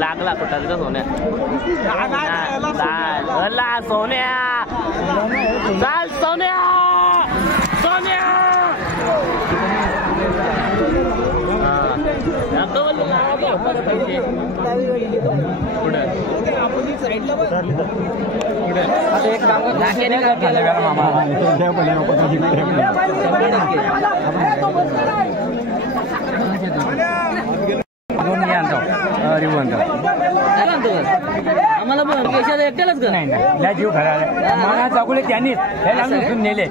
लागला कुठाल का सोन्या चाल सोन्या चाल सोन्या सोन्या एक काम आम्हाला एकट्यालाच नाही जीव खरा चाकूले त्यांनी नेले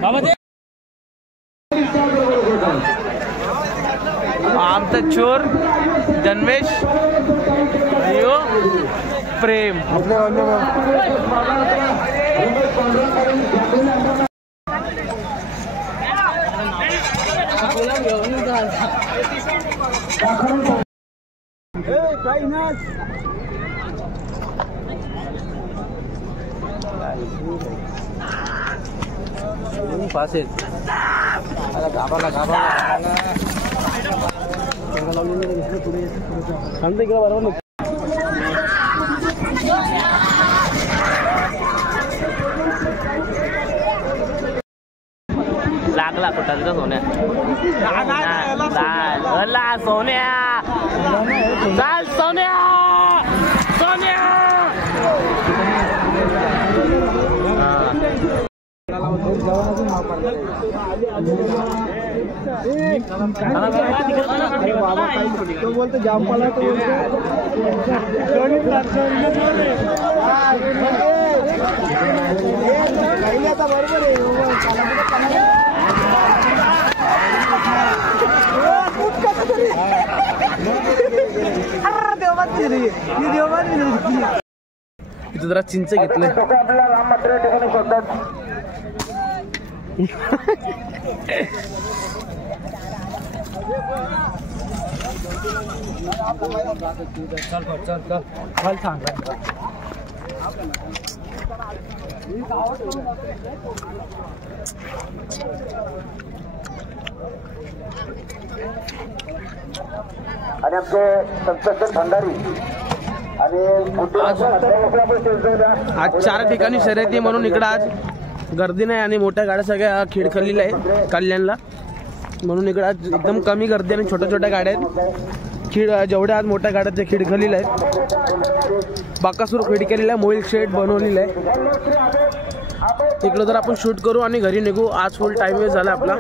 आमचा चोर जन्मेश प्रेम पास सांगते इकडे बरोबर लागला कुठाल का सोन्या चाल सोन्या चाल सोन्या सोन्या तो बोलते जाम पाला तो इथं जरा चिंच घेतले चल चल चल चल सांग आणि आमचे संतोष भंडारी आणि आज 4 ठिकाणी शर्यती म्हणून इकडं आज गर्दी नाही आणि मोठ्या गाड्या सगळ्या खिडखलीला आहे कल्याणला म्हणून इकडं आज एकदम कमी गर्दी आणि छोट्या छोट्या गाड्या आहेत जेवढ्या आज मोठ्या गाड्या त्या खिडखलीला आहेत बाकासूर खिडखलीला मोईल शेड बनवलेला आहे इकडं जर आपण शूट करू आणि घरी निघू आज फुल टाइम वेस्ट झाला आपला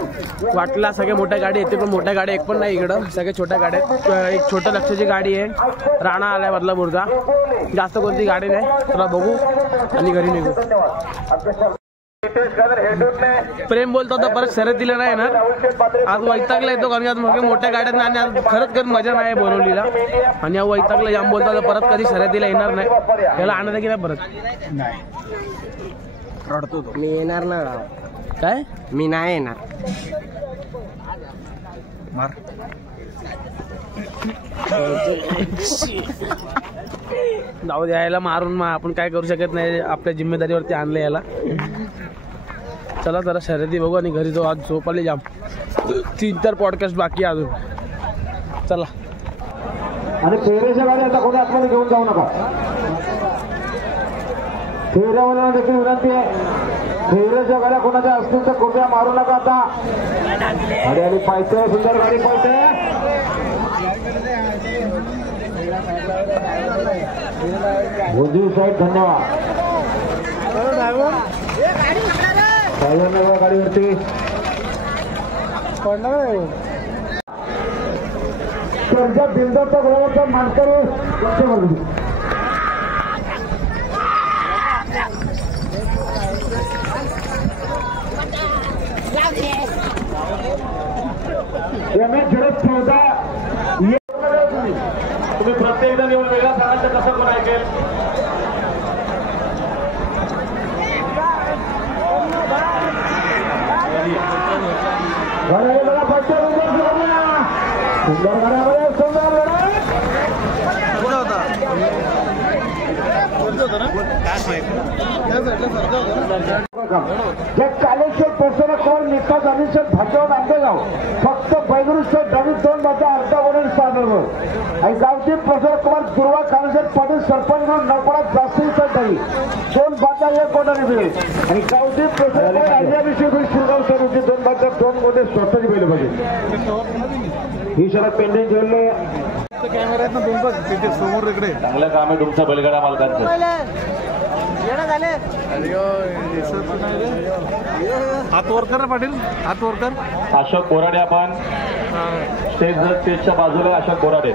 वाटला सगळ्या मोठ्या गाडी येते पण मोठ्या गाड्या एक पण नाही इकडं सगळ्या छोट्या गाड्या आहेत एक छोट्या लक्षाची गाडी आहे राणा आलाय बदलापूरचा जास्त कोणती गाडी नाही चला बघू आणि घरी निघू प्रेम बोलतो होता परत शर्यतीला नाही येणार आज वैतागला येतो कारण की आज मोठ्या गाड्यांना आणि आज खरंच मजा नाही बनवलीला आणि या वैतागला जाम बोलतो होता परत कधी शर्यतीला येणार नाही याला आणत आहे की नाही परत नाही रडतो मी येणार ना काय मी नाही येणार मार जाऊ द्यायला मारून आपण काय करू शकत नाही आपल्या जिम्मेदारीवरती आणलं याला चला जरा शर्यती बघू आणि घरी जाऊ आज झोपाले जाम 3-4 पॉडकास्ट बाकी अजून चला आणि फेऱ्याच्या गाड्या आता कोणी आतमध्ये घेऊन जाऊ नका फेऱ्यावाल्याला देखील विनंती आहे फेऱ्याच्या गाड्या कोणाच्या असतील तर कृपया मारू नका आता गाडी आली पाहिजे सुंदर गाडी पाहिजे उजवी साईड धन्यवाद गाडीवरती त्यांच्या बिल्डरच्या बरोबरचा मानकरी तुम्ही प्रत्येक जण येऊन वेगळा सांगाल तर कसं कोण ऐकेल कालेश्वर प्रसन्न कौर नेता जानीसर भाजप चौद आंबेगाव फक्त बैगुरुष्ट डावीत 2 बाचा अर्धा वडील स्थानावर आणि गावचे प्रसाद कुमार दुर्वा खानसेठ पाटील सरपंच म्हणून नौकरात जास्तीचा डावी 2 बाचा 1 कोटाने मिळेल आणि गावचे प्रसाद राज्याभिषेक शिरगाव सरुची 2 बाचा 2 कोटे स्वतःची बैल पाहिजे ही शरद पेंडिंग ठेवले कॅमेरा आहेत ना तुमचं तिथे समोर इकडे चांगलं काम आहे तुमचं बैलगाडा मालकांचं. हात वर कर पाटील हात वर कर. अशोक बोराडे आपण स्टेजच्या बाजूला अशोक बोराडे.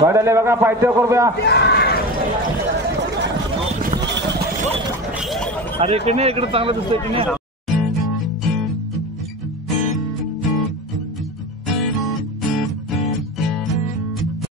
गाड्याले बघा पायथ्या करूया. अरे इकडे नाही इकडे चांगलं दिसतंय की नाही.